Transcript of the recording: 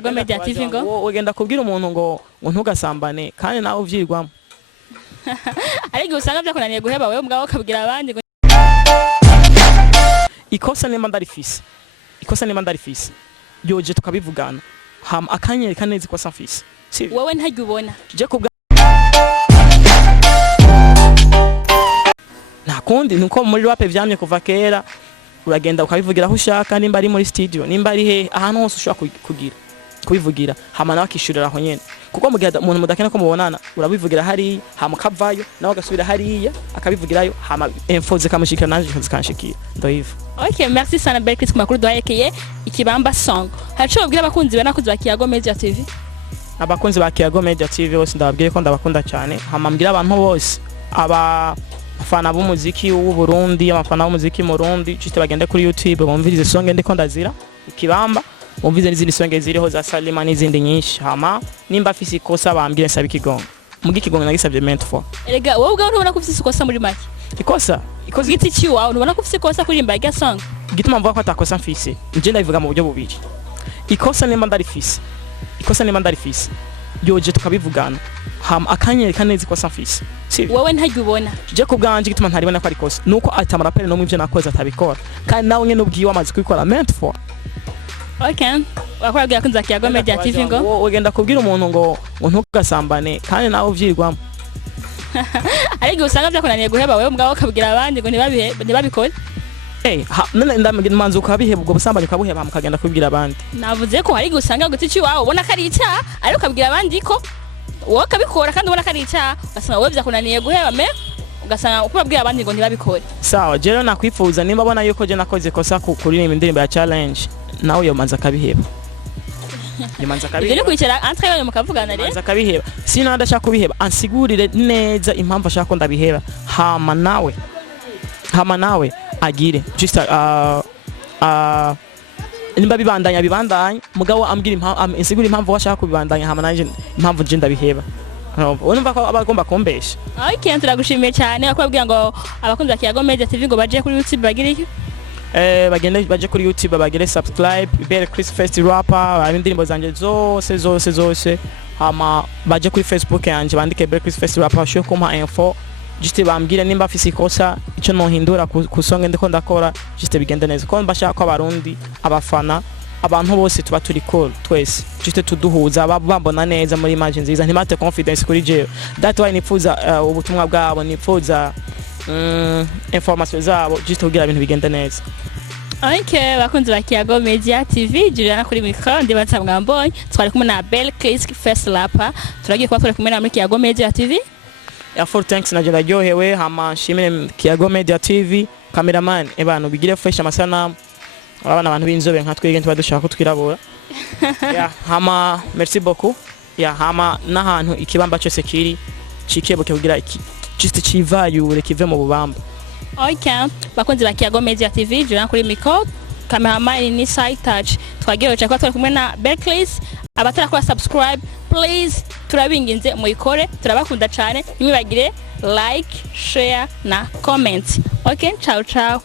Media TV ngo ugenda kubwira umuntu ngo ntugasambane kandi nawe uvyirwamo ariko usanga byakunaniye guheba wewe mbwa ukabwira abandi ikosa nimba ndarifise yoje tukabivugana ham akanyere kanezi ko sanfise wewe ntajya ubona je kubwa nakundi nuko muri rap vyamye kuva kera uragenda ukabivugira aho ushaka nimba ari muri studio nimba ari he ahantu hose ushaka kubivugira hama nawe akishurira aho nyene kuko mu gihe umuntu mudakena ko mubonana urabivugira hari hama kavayo nawe agasubira hariya akabivugirayo hama info zikamushikira naje zikanshikira ndoyiva. Okay, merci sana Birakaze ku makuru duharekeye ikibamba song. Hacho ubwira abakunzi banakuzi ba Iyavuze Media TV. Abakunzi ba Iyavuze Media TV bose ndababwiye ko ndabakunda cyane hama mbwira abantu bose abafana b'umuziki w'u Burundi abafana b'umuziki mu Burundi cite bagende kuri YouTube bumvirize song ndiko ndazira ikibamba umvize n'izindi songe ziriho za Salima n'izindi nyinshi hama nimba afise ikosa bambire nsaba ikigongo mugi kigongo nagisabye mentfo erega wowe ubwo urabona ko ufise ikosa muri make ikosa giti ciwa urabona ko ufise ikosa kuri imbaga song Gituma mvuga ko atakosa mfise nje ndabivuga mu buryo bubiri ikosa nimba ndarifise yoje tukabivugana hama akanyere kanezi ko sanfise wewe ntajya ubona je kubwanje Gituma ntaribona ko ari kosa nuko atamara pere no mu byo nakoze atabikora kandi nawe nyene ubwiye wamaze kubikora mentfo. Okay, wakora bya kunza Iyavuze Media TV ngo ugenda kubwira umuntu ngo ntugasambane kandi nawe uvyirwamo ariko usanga byakunaniye guheba wewe mbwa ukabwira abandi ngo ntibabikore ndamanza ukabiheba ubwo busambane ukabuheba mukagenda kubwira abandi navuze ko hari gusanga guti ciwawe ubona kari icyaha ariko ukabwira abandi ko wowe kabikora kandi ubona kari icyaha ugasanga wewe byakunaniye guheba ugasanga ukubabwira abandi ngo ntibabikore. Sawa jero nakwifuza nimba bona yuko je nakoze kosa kuririmba indirimbo ya challenge nawe yomanza kabiheba ibyo kwicara entre yo mukavugana rero manza kabiheba sino ndashaka kubiheba ansigurire neza impamvu ashaka ko ndabiheba hama nawe agire just nimba bibandanya mugabo ambwira impamvu insigura impamvu washaka kubibandanya hama nanje impamvu je ndabiheba urumva ko abagomba kumbesha. Okay, turagushimiye cyane akubwira ngo abakunzi ba Iyavuze Media TV ngo baje kuri YouTube bagire iki bagende baje kuri YouTube bagire subscribe Birakaze First Rapper indirimbo zanje zose hama baje kuri Facebook yanje bandike Birakaze First Rapper sho kuma info juste bambwire nimba afise ikosa ico no hindura ku song ndiko ndakora juste bigende neza ko mbashaka ko abarundi abafana abantu bose tuba turi cool twese juste tuduhuza bambona neza muri image nziza ntimate confidence kuri jewe that why nipfuza ubutumwa bwabo nipfuza information zabo juste kugira ibintu bigende neza. Okay, bakunzi ba Iyavuze Media TV Juliana kuri micro ndi batsamwa mbonye twari kumwe na Birakaze First Rapper turagiye kuba turi kumwe na muri Iyavuze Media TV. Ya for thanks na jenda ryohewe hama shimire Iyavuze Media TV cameraman ebana bigire fresh amasanamu abana abantu b'inzobe nka twege ntiba dushaka twirabura ya hama merci beaucoup ya hama nahantu ikibamba cyose kiri cikeboke kugira iki just civayure kive mu bubamba. Okay, bakunzi ba Iyavuze Media TV Juliana kuri micro cameraman ni side touch twagiye cyakwa twari kumwe na Birakaze abatarakora subscribe please turabinginze muyikore turabakunda cyane nimwibagire like share na comment. Okay, ciao ciao.